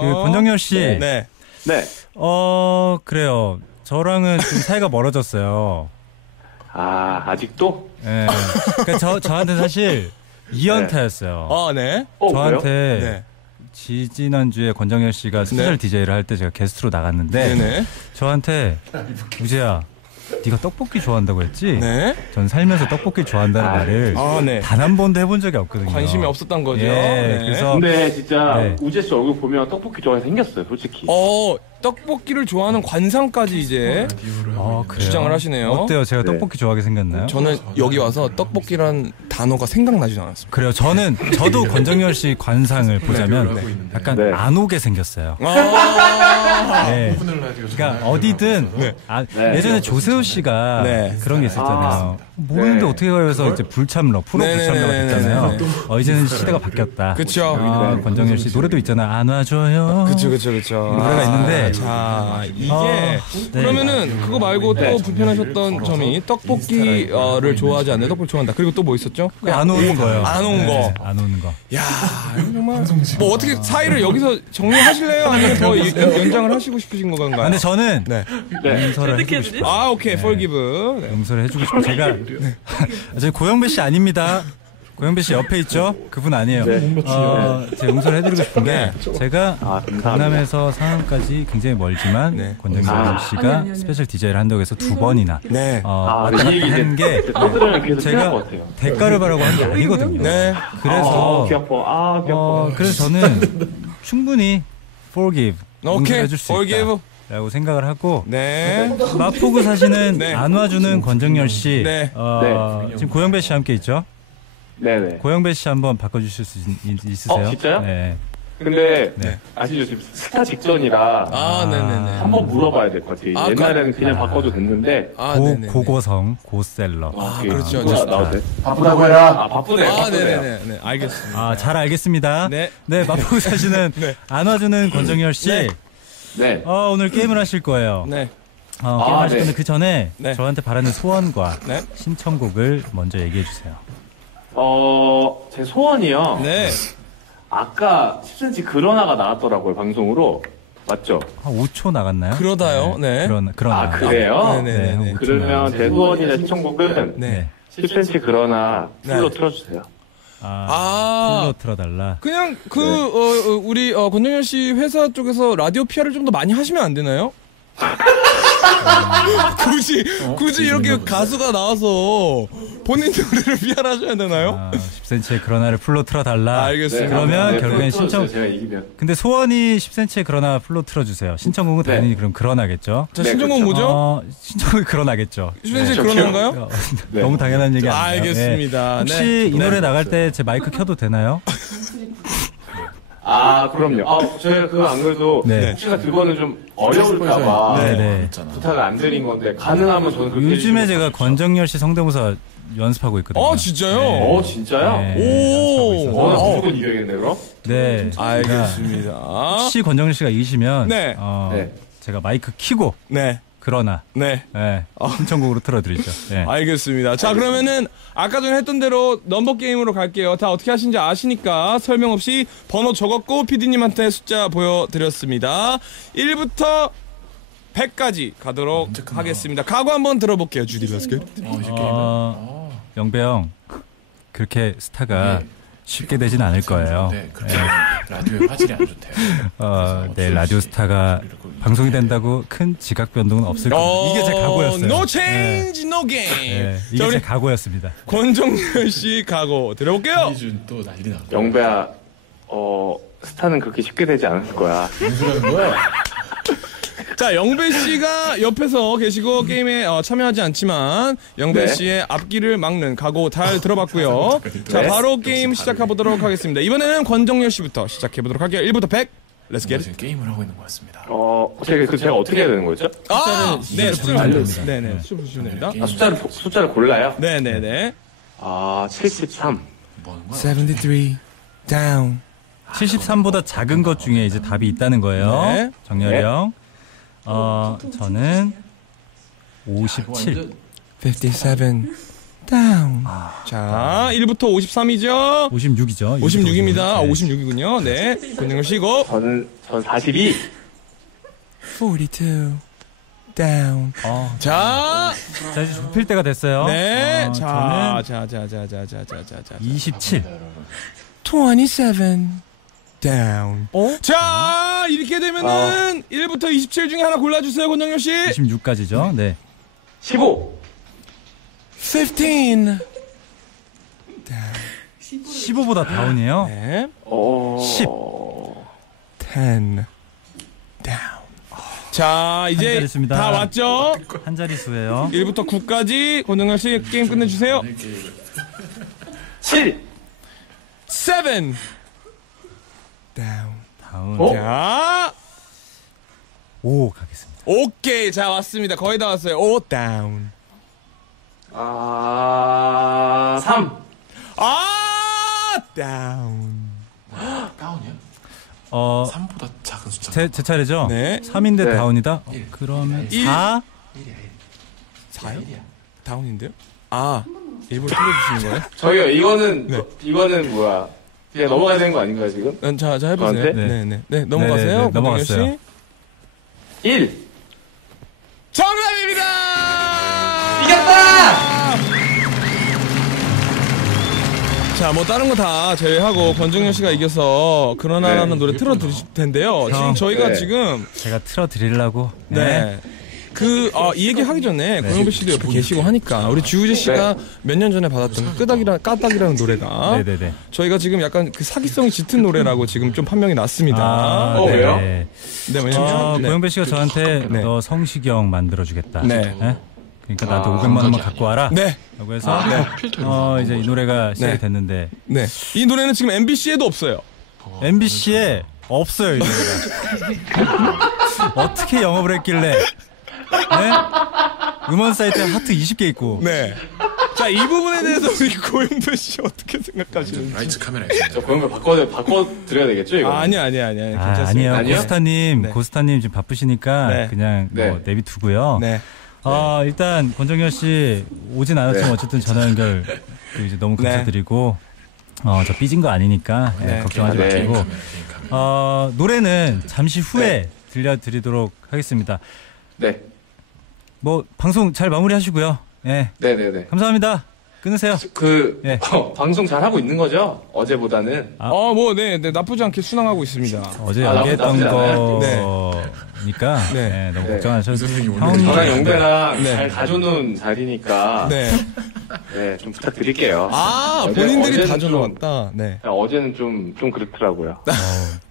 권정열 씨. 네. 네. 그래요. 저랑은 좀 사이가 멀어졌어요. 아, 아직도? 네. 그러니까 저한테 사실 2연타였어요. 네. 저한테 네. 지난주에 권정열 씨가 스페셜 DJ를 할 때 제가 게스트로 나갔는데 네네. 저한테 우재야, 네가 떡볶이 좋아한다고 했지? 네. 전 살면서 떡볶이 좋아한다는 말을 네. 단 한 번도 해본 적이 없거든요. 관심이 없었던 거죠. 예, 네. 그래서 근데 진짜 우재 씨 얼굴 보면 떡볶이 좋아해 생겼어요, 솔직히. 떡볶이를 좋아하는 관상까지 이제 그래요? 주장을 하시네요. 어때요? 제가 떡볶이 좋아하게 생겼나요? 저는 여기 와서 떡볶이란 단어가 생각나지도 않았습니다. 그래요. 저도 권정열 씨 관상을 보자면 약간 안 오게 생겼어요. 네. 그러니까 어디든 예전에 조세호 씨가 그런 게 있었잖아요. 모르는데 어떻게 가서 이제 불참러 프로 불참러가 됐잖아요. 이제는 시대가 바뀌었다. 그렇죠. 권정열 씨 노래도 있잖아. 안 와줘요. 그렇죠. 노래가 있는데 자, 이게 그러면은 그거 말고 또 불편하셨던 점이 떡볶이를 좋아하지 않는 떡볶이 좋아한다. 그리고 또 뭐 있었죠? 안 오는 거요. 안 온 거. 안 오는 거. 야, 정말 뭐 어떻게 사이를 여기서 정리하실래요? 아니면 더 연장을 하시고 싶으신 건가요? 근데 저는 용서를 해주고 싶어요. 오케이, forgive. 용서를 해주고 싶어요. 저희 고영배 씨 아닙니다. 고영배 씨 옆에 있죠? 그분 아니에요. 제가 용서를 해드리고 싶은 게 제가 강남에서 상암까지 굉장히 멀지만 권정열 씨가 스페셜 DJ를 한다고 해서 2번이나 왔다 갔다 한 게 제가 대가를 바라고 한 게 아니거든요. 그래서 그래서 저는 충분히 forgive 용서해 줄 수 있다 라고 생각을 하고 마포구 사시는 안 와주는 권정열 씨 지금 고영배 씨 함께 있죠? 네네. 고영배 씨 한번 바꿔주실 수 있으세요? 진짜요? 네. 근데 아시죠? 지금 스타 직전이라 한번 물어봐야 될 것 같아요. 옛날에는 그냥 바꿔도 됐는데 고고성 고셀러. 그렇죠. 바쁘다고 해라. 바쁘네요. 네네네. 알겠습니다. 잘 알겠습니다. 네, 마포구 사시는 안 와주는 권정열 씨. 오늘 게임을 하실 거예요. 게임 하실 건데 그 전에 저한테 바라는 소원과 신청곡을 먼저 얘기해 주세요. 제 소원이요. 아까 10cm 그러나가 나왔더라고요, 방송으로. 맞죠? 한 5초 나갔나요? 그러다요. 그러나. 그래요? 네네네. 그러면 제 소원이나 신청곡은 10cm 그러나 풀로 틀어주세요. 풀로 틀어달라. 그냥 우리 권정열 씨 회사 쪽에서 라디오 PR을 좀 더 많이 하시면 안 되나요? 굳이 이렇게 가수가 나와서 본인 노래를 PR하셔야 되나요? 10cm의 그러나를 풀로 틀어달라. 알겠습니다. 그러면 결국엔 신청. 제가 이기면. 근데 소원이 10cm의 그러나 풀로 틀어주세요. 신청곡은 당연히 그럼 그러나겠죠. 자, 신청곡 뭐죠? 신청곡이 그러나겠죠. 10cm의 그러나인가요? 너무 당연한 얘기 아니에요. 알겠습니다. 혹시 이 노래 나갈 때 제 마이크 켜도 되나요? 그럼요. 저희가 그거 안 그래도 혹시나 그거는 좀 어려울까봐 부탁을 안 드린 건데 가능하면 저는 그렇게 요즘에 제가 권정열 씨 성대모사 연습하고 있거든요. 진짜요? 진짜요? 무조건 이겨야겠네 그럼? 네, 알겠습니다. 혹시 권정열 씨가 이기시면 제가 마이크 켜고 그러나 신청곡으로 틀어드리죠. 알겠습니다. 자, 그러면은 아까 전에 했던 대로 넘버 게임으로 갈게요. 다 어떻게 하신지 아시니까 설명 없이 번호 적었고 PD님한테 숫자 보여드렸습니다. 1부터 100까지 가도록 하겠습니다. 각오 한번 들어볼게요. 주디 러스크. 영배 형, 그렇게 스타가 쉽게 되진 않을 거예요. 그렇게 라디오의 화질이 안 좋대요. 네, 라디오 스타가 방송이 된다고 큰 지각 변동은 없을 겁니다. 이게 제 각오였어요. No change, no game. 이게 제 각오였습니다. 권정열 씨 각오 들어볼게요. 또 난리 나. 영배야, 스타는 그렇게 쉽게 되지 않을 거야. 무슨 소리 하는 거야? 자, 영배 씨가 옆에서 계시고 게임에 참여하지 않지만 영배 씨의 앞길을 막는 각오 잘 들어봤고요. 자, 바로 게임 시작해 보도록 하겠습니다. 이번에는 권정열 씨부터 시작해 보도록 할게요. 1부터 100. Let's get it. 게임을 하고 있는 것 같습니다. 제가 어떻게 해야 되는 거죠? 숫자를 알려주세요. 네네, 숫자 보시면 됩니다. 숫자를 골라요? 네네네. 73. 73 down. 73보다 작은 것 중에 이제 답이 있다는 거예요. 정열이 형. 저는 57. 57 down. 자, 1부터 53이죠? 56이죠. 56입니다. 56이군요. 네. 권정열 씨고. 전 42. 42 down. 자, 이제 좁힐 때가 됐어요. 네. 자, 27. 27 down. 자, 이렇게 되면은 1부터 27 중에 하나 골라주세요, 권정열 씨. 26까지죠. 네. 15. 15 15보다 다운이에요. 네. 10. 10 down. 자, 이제 다 왔죠? 한 자릿수예요. 1부터 9까지 권정열 씨 게임 끝내주세요. 7. 7 down. 다운. 자, 5 가겠습니다. 오케이. 자, 왔습니다. 거의 다 왔어요. 5 down. 3. down. 다운이야? 3보다 작은 숫자. 제 차례죠? 네. 3인데 네. 다운이다? 그러면 4? 4요? 다운인데요? 일부러 틀려주시는 거예요? 저기요, 이거는 뭐야? 그냥 넘어가야 되는 거 아닌가요, 지금? 자, 해보세요. 저한테? 네, 넘어가세요. 네, 넘어갔어요. 1. 정답입니다! 이겼다! 자, 뭐 다른 거 다 제외하고 권정열 씨가 이겨서 그러나라는 노래 틀어드릴 텐데요. 지금 저희가 지금 제가 틀어드리려고. 이 얘기 하기 전에 고영배 씨도 옆에 계시고 하니까 우리 주우재 씨가 몇 년 전에 받았던 까닭이라는 노래가 저희가 지금 약간 그 사기성이 짙은 노래라고 지금 좀 판명이 났습니다. 왜요? 네, 왜냐면 고영배 씨가 저한테 너 성시경 만들어주겠다. 네. 그러니까 나한테 500만 원만 갖고 와라. 네. 라고 해서 이제 이 노래가 시작이 됐는데 네. 이 노래는 지금 MBC에도 없어요. MBC에 없어요, 이 노래가. 어떻게 영업을 했길래? 네? 음원 사이트에 하트 20개 있고. 네. 자, 이 부분에 대해서 우리 고영배 씨 어떻게 생각하시는지. 라이트 카메라 있습니다. 저 고영배 바꿔드려야 되겠죠, 이거? 아니야. 괜찮습니다. 아니에요. 고스타님 지금 바쁘시니까 그냥 뭐 내비두고요. 네. 일단 권정열 씨 오진 않았지만 어쨌든 전화 연결 이제 너무 감사드리고 저 삐진 거 아니니까 걱정하지 마시고 노래는 잠시 후에 들려드리도록 하겠습니다. 네. 뭐 방송 잘 마무리하시고요. 네. 감사합니다. 끊으세요. 방송 잘 하고 있는 거죠? 어제보다는. 나쁘지 않게 순항하고 있습니다. 어제 얘기했던 거니까 너무 걱정하셔도 저랑 영배랑 잘 가져놓은 자리니까 좀 부탁드릴게요. 본인들이 가져놓았다. 네. 어제는 좀 그렇더라고요.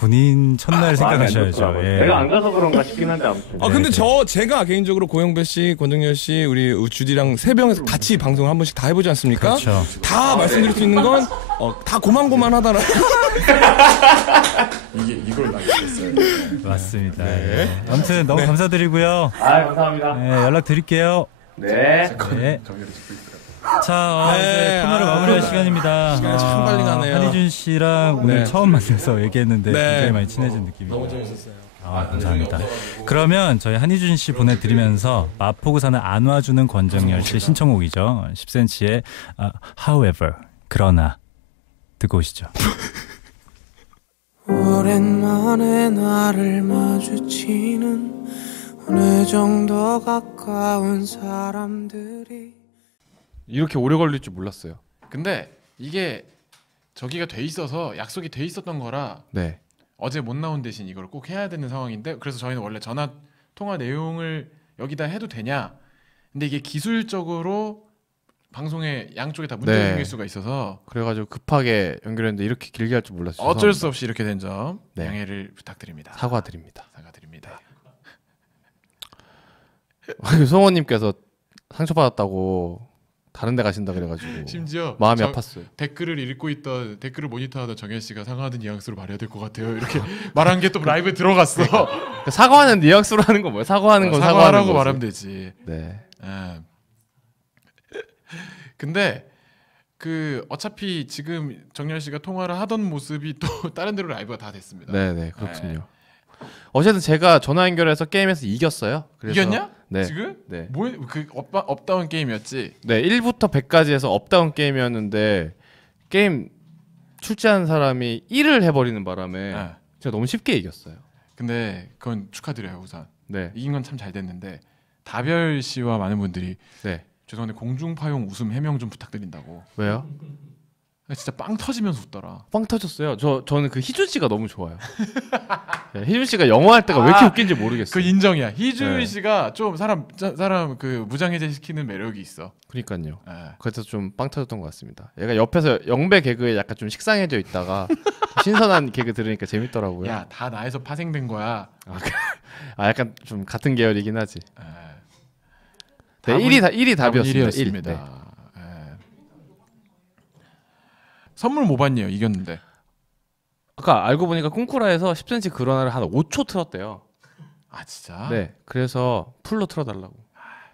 본인 첫날 생각하셔야죠. 내가 안 가서 그런가 싶긴 한데 아무튼. 근데 제가 개인적으로 고영배 씨, 권정열 씨, 우리 주디랑 세 명에서 같이 방송 한 번씩 다 해보지 않습니까? 그렇죠. 다 말씀드릴 수 있는 건 다 고만고만하더라. 이걸 나겠어요. 맞습니다. 아무튼 너무 감사드리고요. 감사합니다. 연락 드릴게요. 네. 자, 이제 코너를 마무리할 시간입니다. 시간이 참 빨리 가네요. 한희준 씨랑 오늘 처음 만나서 얘기했는데 굉장히 많이 친해진 느낌이에요. 너무 재밌었어요. 감사합니다. 그러면 저희 한희준 씨 보내드리면서 마포구 사는 안 와주는 권정열 씨의 신청곡이죠. 10cm의 However, 그러나 듣고 오시죠. 오랜만에 나를 마주치는 어느 정도 가까운 사람들이 이렇게 오래 걸릴 줄 몰랐어요. 근데 이게 저기가 돼 있어서 약속이 돼 있었던 거라 어제 못 나온 대신 이걸 꼭 해야 되는 상황인데 그래서 저희는 원래 전화 통화 내용을 여기다 해도 되냐 근데 이게 기술적으로 방송에 양쪽에 다 문제가 생길 수가 있어서 그래가지고 급하게 연결했는데 이렇게 길게 할 줄 몰랐어요. 어쩔 수 없이 이렇게 된 점 양해를 부탁드립니다. 사과드립니다. 성원님께서 상처받았다고 다른 데 가신다 그래가지고 심지어 마음이 아팠어요. 댓글을 모니터하던 정현 씨가 사과하는 뉘앙스로 말해야 될 것 같아요. 이렇게 말한 게 또 라이브에 들어갔어. 그러니까 사과하는 뉘앙스로 하는 건 뭐예요? 사과하는 건 사과하라고 말하면 되지. 네. 근데 어차피 지금 정현 씨가 통화를 하던 모습이 또 다른 데로 라이브가 다 됐습니다. 네네 그렇군요. 어제는 제가 전화 연결해서 게임에서 이겼어요. 그래서 이겼냐? 네. 지금? 네. 그 업다운 게임이었지? 네, 1부터 100까지 해서 업다운 게임이었는데 게임 출제한 사람이 1을 해버리는 바람에 네. 제가 너무 쉽게 이겼어요. 근데 그건 축하드려요 우선. 네. 이긴 건 참 잘 됐는데 다별 씨와 많은 분들이 네. 죄송한데 공중파용 웃음 해명 좀 부탁드린다고. 왜요? 진짜 빵 터지면서 웃더라. 빵 터졌어요. 저는 그 희준 씨가 너무 좋아요. 네, 희준 씨가 영어 할 때가 왜 이렇게 웃긴지 모르겠어요. 그 인정이야. 희준 네. 씨가 좀 사람 그 무장해제 시키는 매력이 있어. 그러니까요. 네. 그래서 좀 빵 터졌던 것 같습니다. 얘가 옆에서 영배 개그에 약간 좀 식상해져 있다가 신선한 개그 들으니까 재밌더라고요. 야, 다 나에서 파생된 거야. 약간 좀 같은 계열이긴 하지. 네, 1이 답이었습니다. 1이었습니다. 네. 선물 뭐 받니요? 이겼는데. 아까 알고 보니까 꿍쿠라에서 10cm 그러나를 한 5초 틀었대요. 아 진짜? 네. 그래서 풀로 틀어달라고.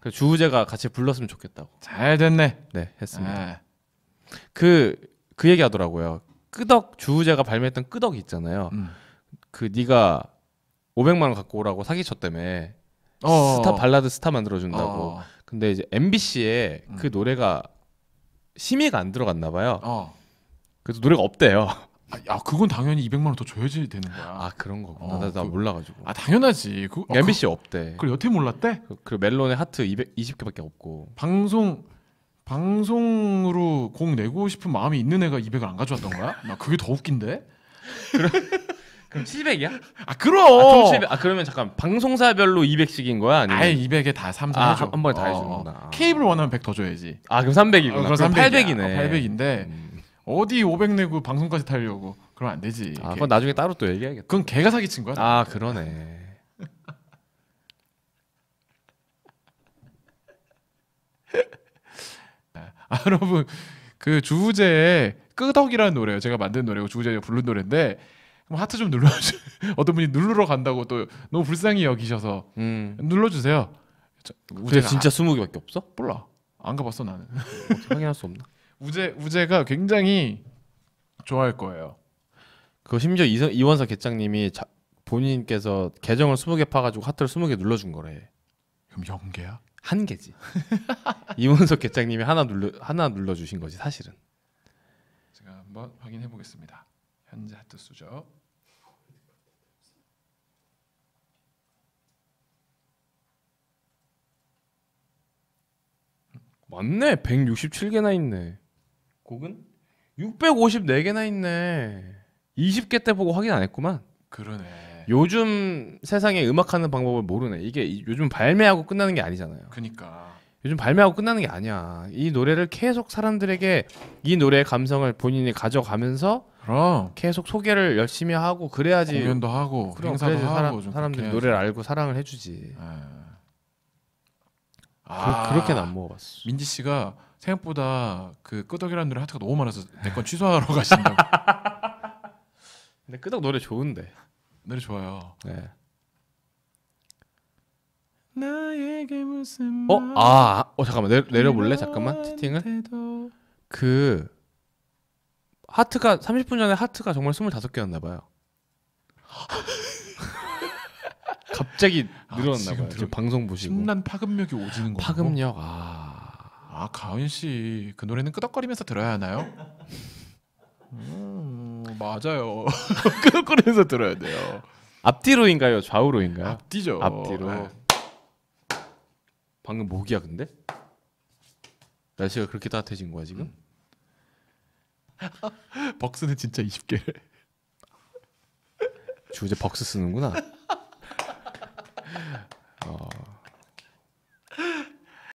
그래서 주우재가 같이 불렀으면 좋겠다고. 잘 됐네. 네, 했습니다. 네. 그 얘기 하더라고요. 끄덕 주우재가 발매했던 끄덕이 있잖아요. 그 네가 500만 원 갖고 오라고 사기쳤다며. 스타 발라드 스타 만들어준다고. 근데 이제 MBC에 그 노래가 심의가 안 들어갔나 봐요. 그래서 노래가 없대요. 야, 그건 당연히 200만 원 더 줘야지 되는 거야. 아 그런 거구나. 나 몰라가지고. 아 당연하지. MBC 없대. 그걸 여태 몰랐대? 그 멜론에 하트 220개밖에 없고. 방송으로 곡 내고 싶은 마음이 있는 애가 200을 안 가져왔던 거야? 나 그게 더 웃긴데? 그럼 700이야? 아 그럼. 총 700. 그러면 잠깐 방송사별로 200씩인 거야? 아니면 아예 200에 다 3, 4 해줘. 한 번에 다 해주는구나. 케이블 원하면 100 더 줘야지. 그럼 300이구나. 그럼 800이네. 800인데 어디 500 내고 방송까지 타려고. 그러면 안 되지. 그건 나중에 따로 또 얘기해야겠다. 그건 걔가 사기친 거야. 그러네. 여러분 그 주우재의 끄덕이라는 노래요. 제가 만든 노래고 주우재가 부른 노래인데 하트 좀 눌러주세요. 어떤 분이 누르러 간다고 또 너무 불쌍히 여기셔서 눌러주세요. 근데 진짜 20개밖에 없어? 몰라. 안 가봤어 나는. 확인할 수 없나? 우재가 굉장히 좋아할 거예요. 그거 심지어 이원석 계장님이 본인께서 계정을 20개 파가지고 하트를 20개 눌러준 거래. 그럼 0개야? 1개지. 이원석 계장님이 하나 눌러주신 거지 사실은. 제가 한번 확인해 보겠습니다. 현재 하트 수죠. 맞네. 167개나 있네. 곡은 654개나 있네. 20개 때 보고 확인 안 했구만. 그러네. 요즘 세상에 음악하는 방법을 모르네. 이게 요즘 발매하고 끝나는 게 아니잖아요. 그니까. 요즘 발매하고 끝나는 게 아니야. 이 노래를 계속 사람들에게 이 노래의 감성을 본인이 가져가면서 그럼 계속 소개를 열심히 하고 그래야지. 공연도 하고 행사도 하고 사람들이 노래를 알고 사랑을 해주지. 그렇게는 안 먹어봤어. 민지 씨가 생각보다 그 끄덕이라는 노래 하트가 너무 많아서 내 건 취소하러 가신다고. 근데 끄덕 노래 좋은데. 노래 좋아요. 네. 나에게 무슨 잠깐만 내려볼래? 잠깐만 채팅을. 그 하트가 30분 전에 하트가 정말 25개였나 봐요. 갑자기 늘어났나 봐요. 지금 방송 보시고. 심란 파급력이 오지는 거. 파급력. 가은 씨 그 노래는 끄덕거리면서 들어야 하나요? 맞아요. 끄덕거리면서 들어야 돼요. 앞뒤로인가요? 좌우로인가요? 앞뒤죠. 앞뒤로. 네. 방금 모기야 근데? 날씨가 그렇게 따뜻해진 거야 지금? 벅스는 진짜 20개. 주제 벅스 쓰는구나.